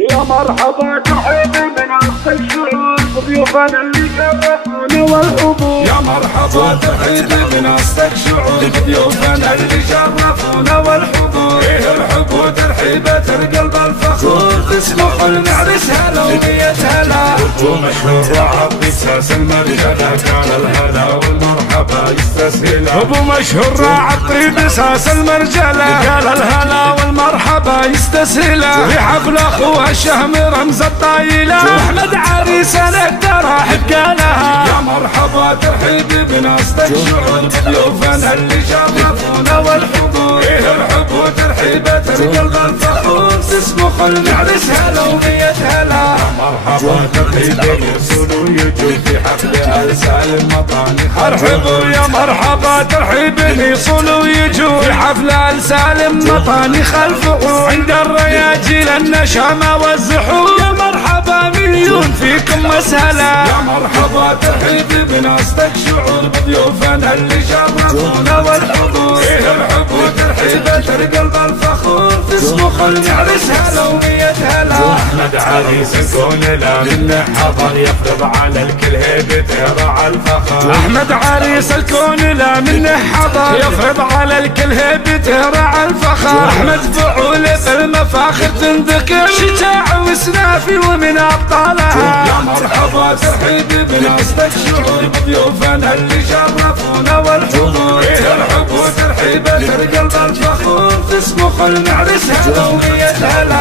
يا مرحبا تحية من أقصى الشعور بضيوفنا اللي شرفونا والحضور. يا مرحبا تحية من أقصى الشعور بضيوفنا اللي شرفونا والحضور. إيه الحب وترحيبة القلب الفخور تسمح المعرس هلا ومية هلا. ومشهور عبد اساس المرجلة كان الهلا والمرحبا يستسهلا. ابو مشهور راعى الطيب اساس المرجلة قال الهلا والمرحبا يستسهلا. في حفل اخوها الشهم رمز الطايلة احمد عريس نقدر احب قالها. يا مرحبا ترحيب بناس الشعور بضيوفنا اللي شرفونا والحضور. ايه الحب وترحيبة القلب الفخور تسمح المعرس هلا ومية هلا. مرحبا ترحيب يرسلوا يجوا في حفل ال سالم مطاني. ارحبوا يا مرحبا ترحيب يوصلوا يجوا في حفل ال سالم مطاني خلفه. عند الرياجيل النشامة والزحور يا مرحبا مليون فيكم مسهلا. يا مرحبا ترحيب بناس شعور بضيوفنا اللي شرفونا والحضور. ايه الحب وترحيبة القلب الفخور تسمح المعرس هلا ومية هلا. احمد عريس الكون لا منه حضر يفرض على الكل هيبته راعى الفخر. احمد عريس الكون لا منه حضر يفرض على الكل هيبته راعى الفخر. احمد فعوله بالمفاخر تنذكر شجاع وسنافي ومن ابطالها. يا مرحبا ترحيب بناس شعور بضيوفنا اللي شرفونا والحضور. ايه الحب وترحيبة القلب الفخور تسمح المعرس هلا ومية هلا.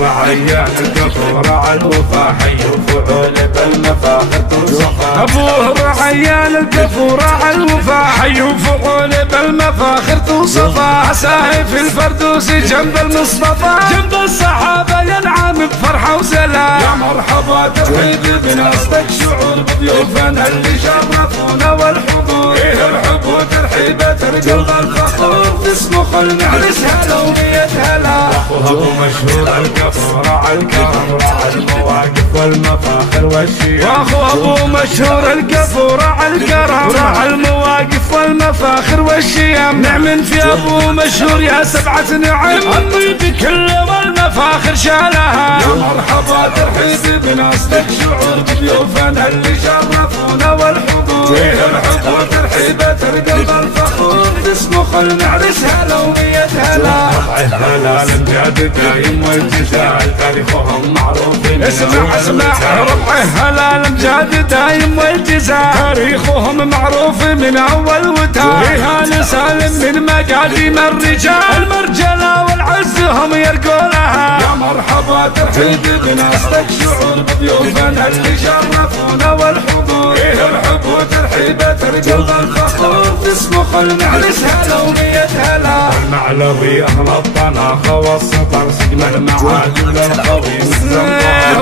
رعيان القفور راعى الوفا حي وفعوله بالمفاخر توصفه. ابوه رعيان القفور راعى الوفا حي وفعوله بالمفاخر توصفه. عساه في الفردوس جنب المصطفى جنب الصحابة ينعم بفرحة وسلام. يا مرحبا ترحيب بناس شعور بضيوفنا اللي شرفونا والحضور. ايه الحب وترحيبة القلب الفخور تسمح المعرس هلا ومية هلا. ابو مشهور القفور راعى الكرم راعى المواقف والمفاخر والشيم. واخو ابو مشهور القفور راعى الكرم راعى المواقف والمفاخر والشيم. نعم في ابو مشهور يا سبعة نعم الطيب كله والمفاخر شالها. يا مرحبا ترحيب بناس شعور بضيوفنا اللي شرفونا والحضور. ايه الحب وترحيبة القلب الفخور تسمح المعرس هلا ومية هلا. هلا الامجاد دايم والجزال تاريخهم معروفين. اسمع ربعه هلا الامجاد دايم والجزال تاريخهم معروف من اول وتار. رهان سالم من مقاديم الرجال المرجله والعز هم يرقوا لها. يا مرحبا ترحيب بناس شعور بضيوفنا اللي شرفونا والحضور. ايه الحب وترحيبة القلب الفخور تسمح المعرس هلا ومية هلا. المعلوي اهل الطناخة والسطر سقم المعادي وللخوي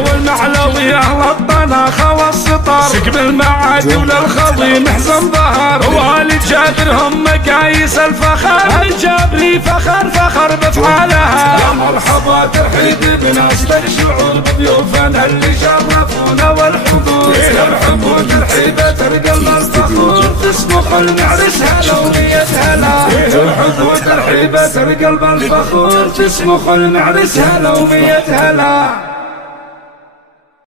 والمعلوي اهل الطناخة والسطر سقم المعادي وللخوي محزن ظهر. والد جابر هم مقاييس الفخر الجابري فخر فخر بفعالها. يا مرحبا ترحيب بناس شعور بضيوفنا اللي شرفونا والحضور. ايه الحب وترحيبة القلب الفخور تسمح المعرس هلا ومية هلا. ايه الحب وترحيبة القلب الفخور تسمح المعرس هلا ومية هلا.